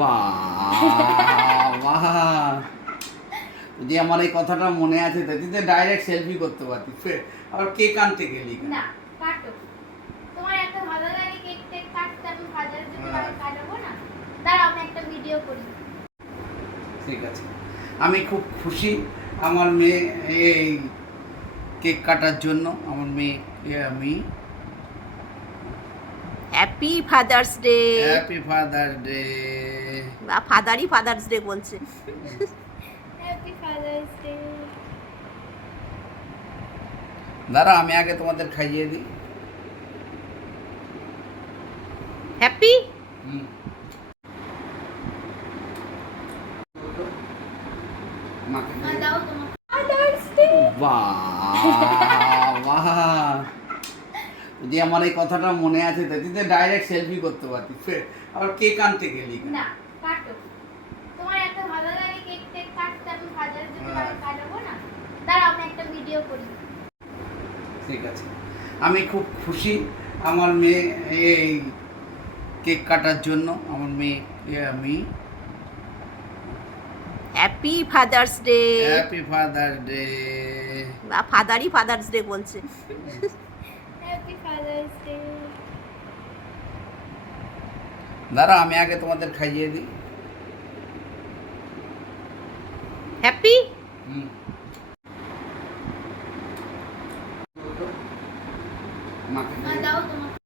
বাবা, যদি আমার এই কথাটা মনে আছে তো তুই তো ডাইরেক্ট সেলফি করতে পারতি, আবার কেক আনতে গেলি কেন? না কাটো, তোমার এত ভালো লাগে কেক টেক কাটতে, আমি বাজারে যদি কাটাবো না, দাঁড়াও আমি একটা ভিডিও করি। ঠিক আছে, আমি খুব খুশি আমার মেয়ে এই কেক কাটার জন্য। আমার মেয়েকে আমি happy father's day. Happy father's day. বা ফাদারই ফাদার্স ডে বলছে। Happy father's day. দাঁড়া আমি আগে তোমাদের খাইয়ে দিই। হ্যাপি হুম। মাকে দিয়ে দাও তোমার ফাদার্স ডে। বাবা, যদি আমার এই কথাটা মনে আছে তো তুই তো ডাইরেক্ট সেলফি করতে পারতি, আবার কেক আনতে গেলি কেন? না কাটো, তোমার এত ভালো লাগে কেক টেক কাটতে, আমি বাজারে যদি কাটাবো না, দাঁড়াও আমি একটা ভিডিও করি। ঠিক আছে, আমি খুব খুশি আমার মেয়ে এই কেক কাটার জন্য। আমার মেয়েকে আমি happy father's day. Happy father's day. বা ফাদারই ফাদার্স ডে বলছে। Happy father's day. দাঁড়া আমি আগে তোমাদের খাইয়ে দিই। হ্যাপি হুম। মাকে দিয়ে